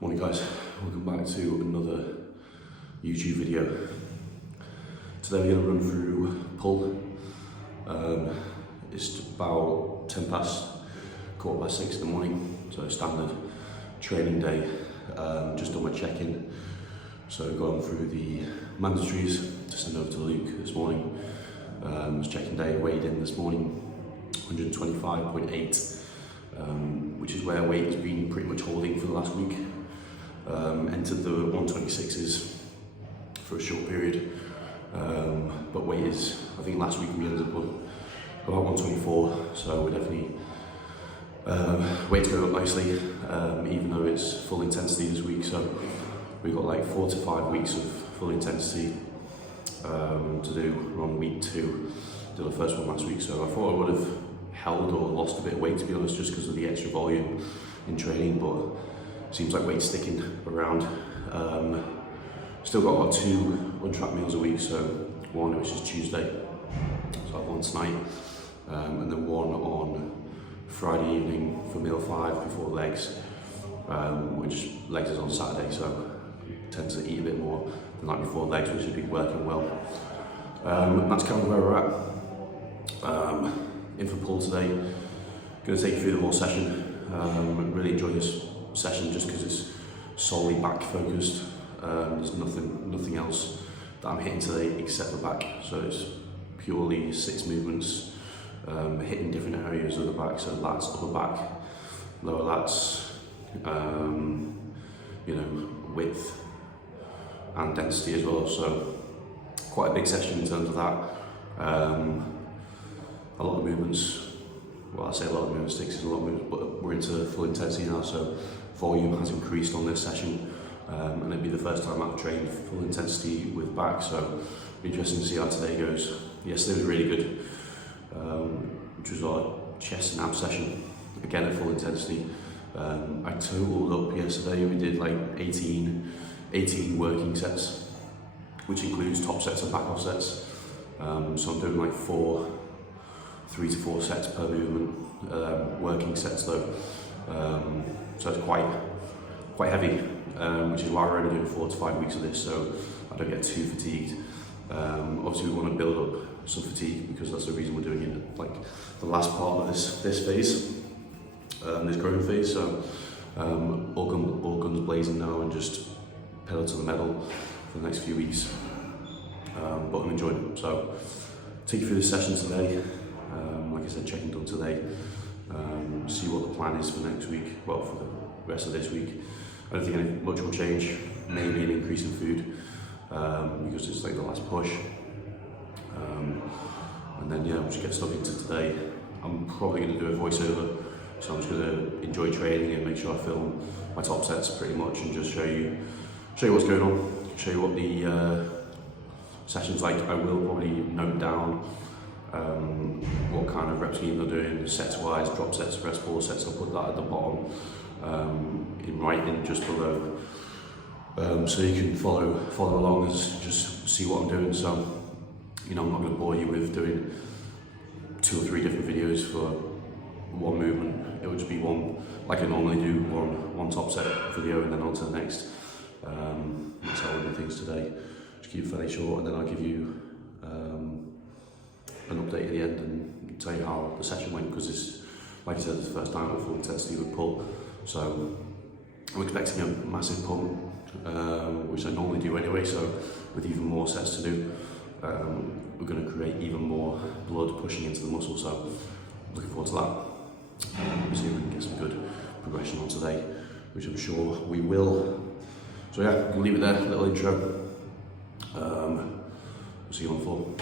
Morning guys, welcome back to another YouTube video. Today we're going to run through pull. It's about 10 past, 6:15 in the morning, so standard training day. Just done my check-in, so gone through the mandatories to send over to Luke this morning. It was check-in day, weighed in this morning, 125.8, which is where weight has been pretty much holding for the last week. Entered the 126s for a short period, but weight is, I think last week we ended up about 124, so we're definitely weight's going up nicely, even though it's full intensity this week. So we've got like 4 to 5 weeks of full intensity to do. We're on week 2, did the first one last week, so I thought I would have held or lost a bit of weight, to be honest, just because of the extra volume in training, but seems like weight's sticking around. Still got about 2 untracked meals a week, so one which is Tuesday, so I have one tonight, and then one on Friday evening for meal 5 before legs, which legs is on Saturday, so I tend to eat a bit more the night before legs, which should be working well. That's kind of where we're at. In for pull today, going to take you through the whole session. Really enjoy this session just because it's solely back focused. There's nothing else that I'm hitting today except the back, so it's purely 6 movements, hitting different areas of the back, so lats, upper back, lower lats, width and density as well, so quite a big session in terms of that. A lot of movements, well, I say a lot of movements, 6 is a lot of movements, but we're into full intensity now, so volume has increased on this session, and it'll be the first time I've trained full intensity with back, so it'll be interesting to see how today goes. Yesterday was really good, which was our chest and ab session, again at full intensity. I totaled up yesterday, we did like 18 working sets, which includes top sets and back off sets, so I'm doing like 3 to 4 sets per movement, working sets though, so it's quite heavy, which is why we're only doing 4 to 5 weeks of this, so I don't get too fatigued. Obviously we want to build up some fatigue because that's the reason we're doing it, like the last part of this phase, this growing phase, so all guns blazing now and just pedal to the metal for the next few weeks, but I'm enjoying it. So take you through this session today. Like I said, checking done today, see what the plan is for next week, well for the rest of this week. I don't think much will change, maybe an increase in food, because it's like the last push, and then yeah, we'll just get stuck into today. I'm probably going to do a voiceover, so I'm just going to enjoy training and make sure I film my top sets pretty much and just show you what's going on, show you what the session's like. I will probably note down what kind of rep scheme they're doing, sets wise, drop sets, rest pause sets. I'll put that at the bottom in writing just below, so you can follow along as just see what I'm doing. So I'm not going to bore you with doing 2 or 3 different videos for one movement. It would just be one, like I normally do, one top set video and then on to the next. That's how I do things today. Just keep it fairly short, and then I'll give you an update at the end and tell you how the session went, because it's, like I said, it's the first time at full intensity with pull, so I'm expecting a massive pump, which I normally do anyway, so with even more sets to do, we're going to create even more blood pushing into the muscle, so looking forward to that. See if we can get some good progression on today, which I'm sure we will. So yeah, we'll leave it there, little intro. We'll see you on the floor.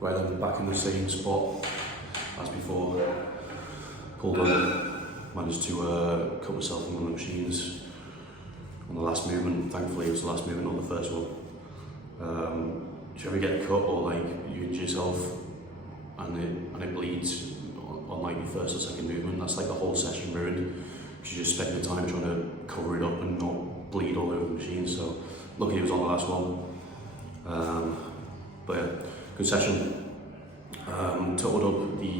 right then, back in the same spot as before. Pulled up, managed to cut myself on one of the machines on the last movement. Thankfully it was the last movement, not the first one. If you ever get a cut or like you injure yourself and it bleeds on like your first or second movement, that's like the whole session ruined. You just spend the time trying to cover it up and not bleed all over the machine. So luckily it was on the last one. But yeah, good session. Totaled up the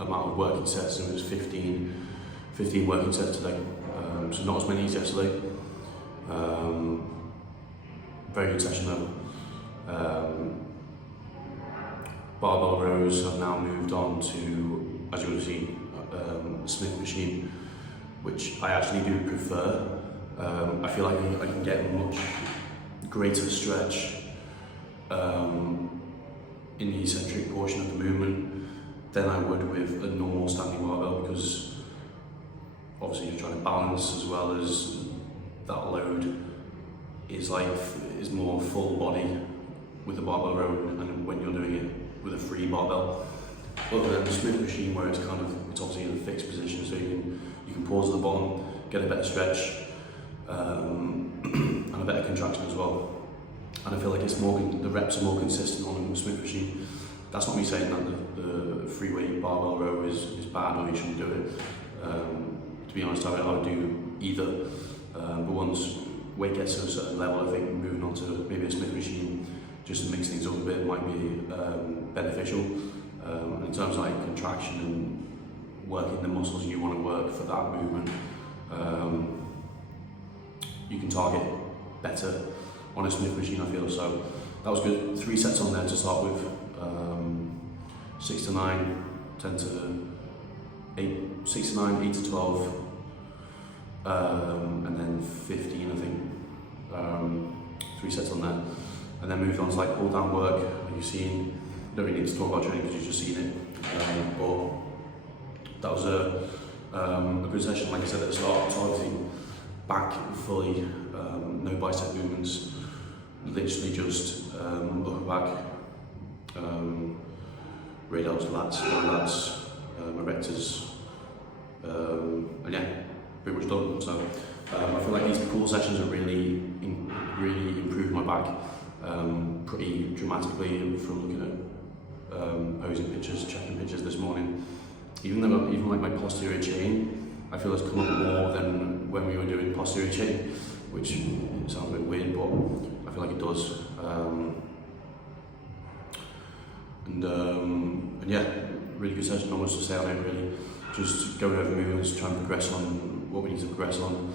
amount of working sets, and it was 15 working sets today. So not as many as yesterday. Very good session though. Barbell rows have now moved on to, as you would have seen, Smith machine, which I actually do prefer. I feel like I can get much greater stretch in the eccentric portion of the movement than I would with a normal standing barbell, because obviously you're trying to balance as well as that load is more full body with the barbell row and when you're doing it with a free barbell. Other than the Smith machine, where it's obviously in a fixed position, so you can pause at the bottom, get a better stretch and a better contraction as well. And I feel like the reps are more consistent on the Smith machine. That's not me saying that the free weight barbell row is bad or you shouldn't do it. To be honest, I would do either. But once weight gets to a certain level, I think moving on to maybe a Smith machine just to mix things up a bit might be beneficial. In terms of like contraction and working the muscles you want to work for that movement, you can target better on a Smith machine, I feel. So that was good. 3 sets on there to start with. 6 to 9, 10 to 8, 6 to 9, 8 to 12, and then 15, I think. 3 sets on there. And then moved on to like pull down work, like you've seen. You don't really need to talk about training because you've just seen it. But that was a good session, like I said at the start, targeting back fully, no bicep movements, literally just upper back, radials, lats, lower lats, erectors, and yeah, pretty much done. So I feel like these pull sessions have really improved my back pretty dramatically from looking at posing pictures, checking pictures this morning. Even like my posterior chain, I feel has come up more than when we were doing posterior chain, which sounds a bit weird, but I feel like it does. And yeah, really good session. Not much to say on it really. Just going over movements, trying to progress on what we need to progress on.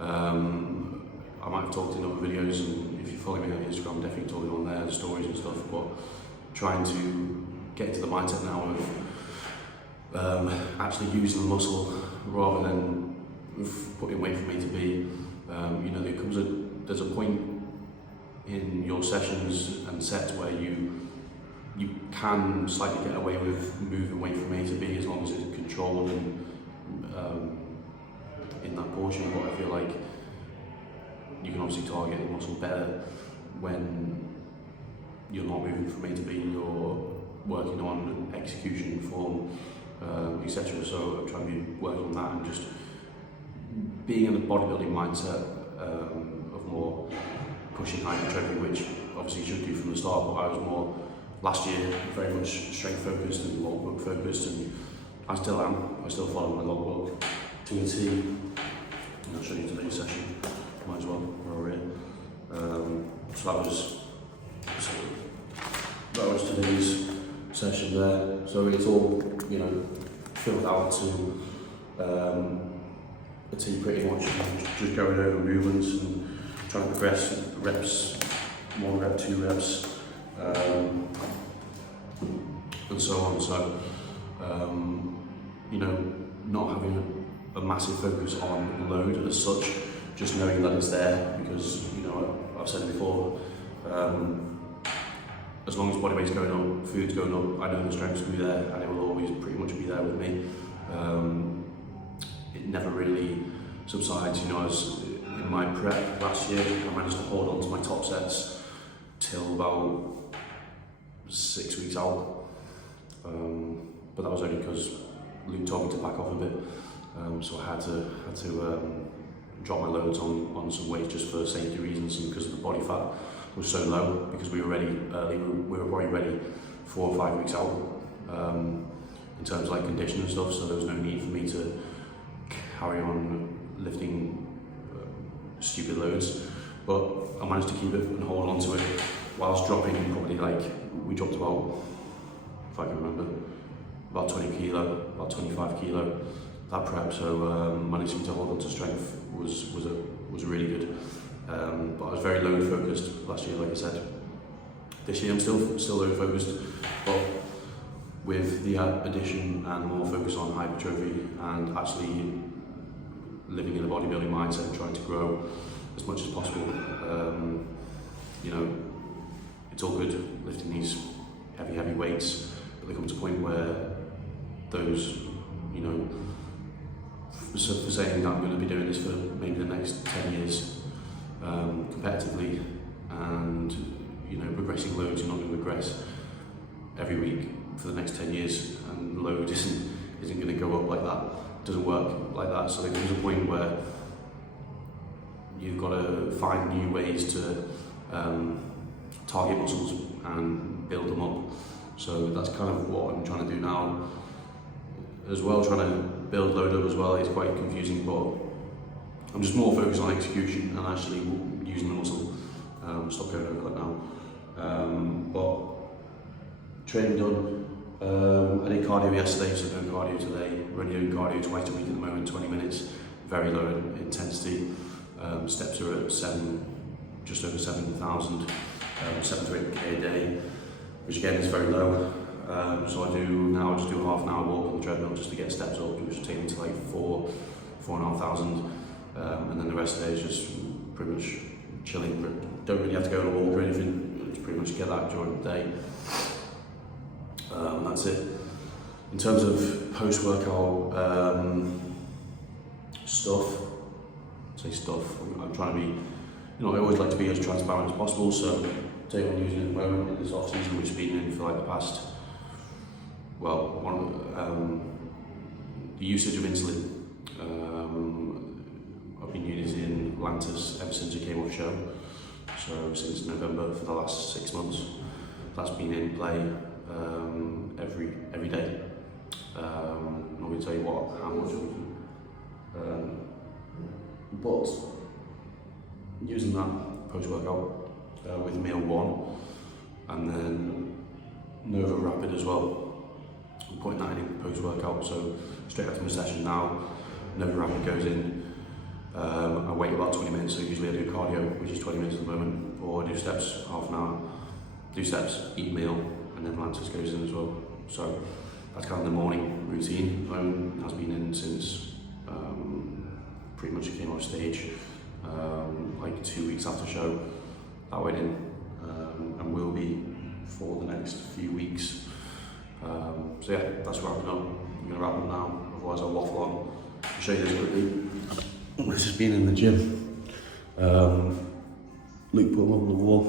I might have talked in other videos, and if you follow me on Instagram, I'm definitely talking on there, the stories and stuff, but trying to get into the mindset now of actually using the muscle rather than putting weight from A to B. You know, there's a point in your sessions and sets where you can slightly get away with moving weight from A to B as long as it's controlled and in that portion, but I feel like you can obviously target the muscle better when you're not moving from A to B, you're working on execution, form, etc. So I'm trying to be working on that and just being in the bodybuilding mindset of more pushing hypertrophy, which obviously you should do from the start, but I was more last year very much strength focused and logbook focused, and I still am. I still follow my logbook to a T, and I'll show you today's session. Might as well, we're here. So that was today's session there. So it's all, you know, filled out to a T pretty much, just going over movements and trying to progress reps, 1 rep, 2 reps, and so on. So, you know, not having a massive focus on load as such, just knowing that it's there, because, you know, I've said it before, as long as body weight's going up, food's going up, I know the strength's will be there, and it will always pretty much be there with me. It never really subsides, you know. As in my prep last year, I managed to hold on to my top sets till about 6 weeks out. But that was only because Luke told me to back off a bit. So I had to drop my loads on some weight just for safety reasons and because the body fat was so low, because we were ready early. We were probably ready 4 or 5 weeks out in terms of like condition and stuff, so there was no need for me to carry on lifting stupid loads. But I managed to keep it and hold on to it whilst dropping probably we dropped about, if I can remember, about 20 kilo, about 25 kilo that prep. So managing to hold on to strength was really good. But I was very load focused last year, like I said. This year I'm still load focused, but with the addition and more focus on hypertrophy and actually living in a bodybuilding mindset and trying to grow as much as possible. You know, it's all good lifting these heavy weights, but there comes a point where those, you know, for saying that I'm going to be doing this for maybe the next 10 years competitively, and you know, progressing loads, you're not going to progress every week for the next 10 years, and load isn't going to go up like that. It doesn't work like that. So there comes a point where you've got to find new ways to target muscles and build them up. So that's kind of what I'm trying to do now as well, trying to build load up as well. It's quite confusing, but I'm just more focused on execution and actually using the muscle. Stop going over that now. But training done. I did cardio yesterday, so I'm doing cardio today. We're only doing cardio twice a week at the moment, 20 minutes, very low intensity. Steps are at just over 7,000, 7 to 8k a day, which again is very low. So I just do a half an hour walk on the treadmill just to get steps up, which will take me to like 4,500, and then the rest of the day is just pretty much chilling. Don't really have to go on a walk or anything, just pretty much get that during the day. That's it. In terms of post-workout stuff, I'm trying to be, you know, I always like to be as transparent as possible, so tell you what I'm using at the moment in this off-season, which has been in for like the past, the usage of insulin. I've been using Lantus ever since it came off show, so since November for the last 6 months. That's been in play every day. I'm not going to tell you how much. But using that post-workout with meal 1, and then Nova Rapid as well. I'm putting that in post-workout, so straight after my session now, Nova Rapid goes in. I wait about 20 minutes, so usually I do cardio, which is 20 minutes at the moment, or I do steps, half an hour, do steps, eat a meal, and then Lantus goes in as well. So that's kind of the morning routine. Has been in since pretty much it came off stage, like 2 weeks after show. That went in, and will be for the next few weeks. So yeah, that's wrapping up. I'm going to wrap up now, otherwise I'll waffle on. I'll show you this quickly. This has been in the gym. Luke put them up on the wall.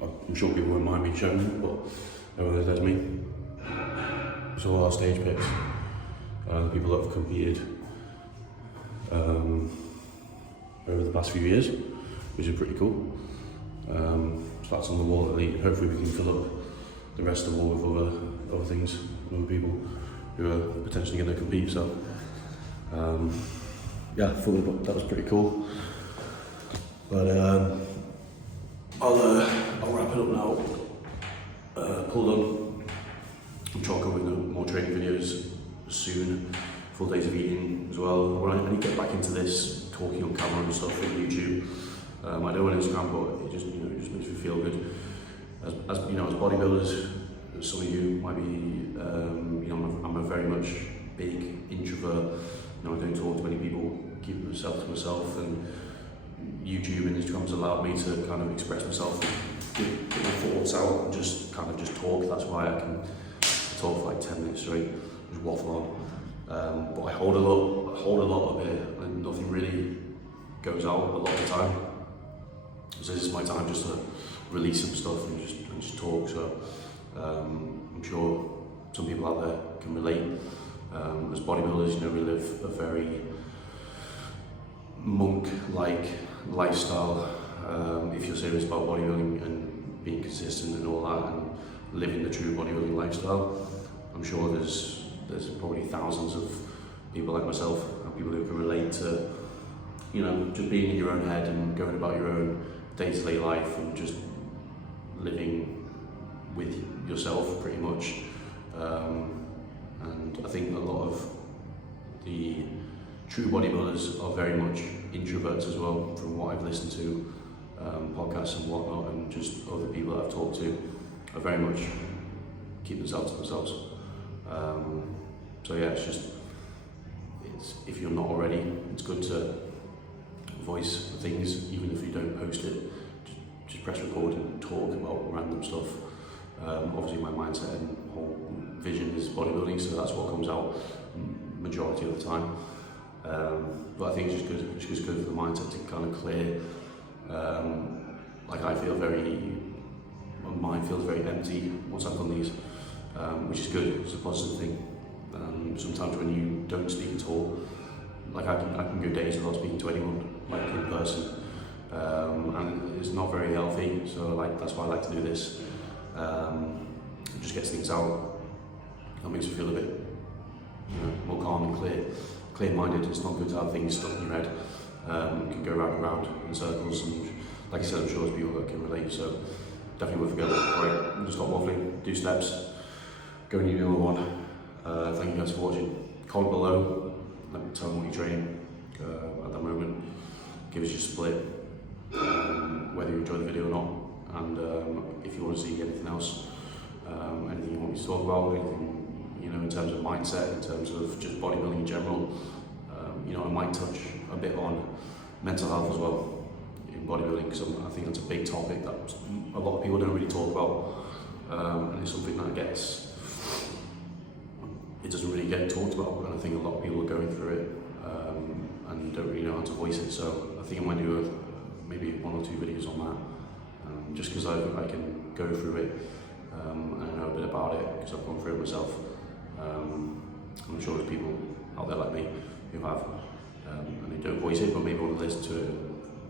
I'm sure people won't mind me showing them, but there's me. So all our stage pics, the people that have competed over the past few years, which is pretty cool. So that's on the wall at least. Hopefully we can fill up the rest of the wall with other things, other people who are potentially going to compete. So yeah, that was pretty cool. But I'll wrap it up now. Pull done. I'm trying to come with more training videos soon, full days of eating as well. When I need to get back into this, talking on camera and stuff on YouTube. I do on Instagram, but it just makes me feel good. As you know, as bodybuilders, some of you might be, I'm a very much big introvert. I don't talk to many people, keep myself to myself, and YouTube and Instagram's allowed me to kind of express myself, get my thoughts out, and just talk. That's why I can talk for like 10 minutes straight, just waffle on. But I hold a lot of it, and nothing really goes out a lot of the time. So this is my time just to release some stuff and just talk. So I'm sure some people out there can relate. As bodybuilders, you know, we live a very monk-like lifestyle. If you're serious about bodybuilding and being consistent and all that, and living the true bodybuilding lifestyle, I'm sure there's probably thousands of people like myself and people who can relate to, you know, just being in your own head and going about your own day-to-day life and just living with yourself pretty much. And I think a lot of the true bodybuilders are very much introverts as well, from what I've listened to, podcasts and whatnot, and just other people that I've talked to are very much keep themselves to themselves. So yeah, if you're not already, it's good to voice things, even if you don't post it. Just press record and talk about random stuff. Obviously my mindset and whole vision is bodybuilding, so that's what comes out majority of the time. But I think it's just good for the mindset to kind of clear. Like I feel my mind feels very empty once I've done these, which is good. It's a positive thing. Sometimes when you don't speak at all, like I can go days without speaking to anyone, like in person, and it's not very healthy. So like that's why I like to do this. It just gets things out. That makes you feel a bit, you know, more calm and clear-minded. It's not good to have things stuck in your head. It can go round and round in circles, and like I said, I'm sure there's people that can relate. So definitely worth a go. Alright, I'm just stop waffling, do steps, go and eat another one. Thank you guys for watching. Comment below, let me tell me what you're training at the moment. Give us your split, whether you enjoy the video or not, and if you want to see anything else, anything you want me to talk about, anything, you know, in terms of mindset, in terms of just bodybuilding in general. You know, I might touch a bit on mental health as well in bodybuilding, because I think that's a big topic that a lot of people don't really talk about, and it's something that it doesn't really get talked about, and I think a lot of people are going through it and don't really know how to voice it. So I think I might do maybe 1 or 2 videos on that, just because I can go through it and I know a bit about it because I've gone through it myself. I'm sure there's people out there like me who have, and they don't voice it, but maybe want to listen to it,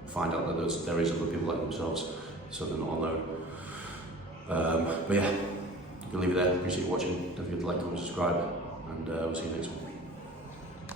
find out that there is other people like themselves, so they're not alone. But yeah, I'm gonna leave it there. Appreciate you watching. Don't forget to like, comment, subscribe, and we'll see you next one.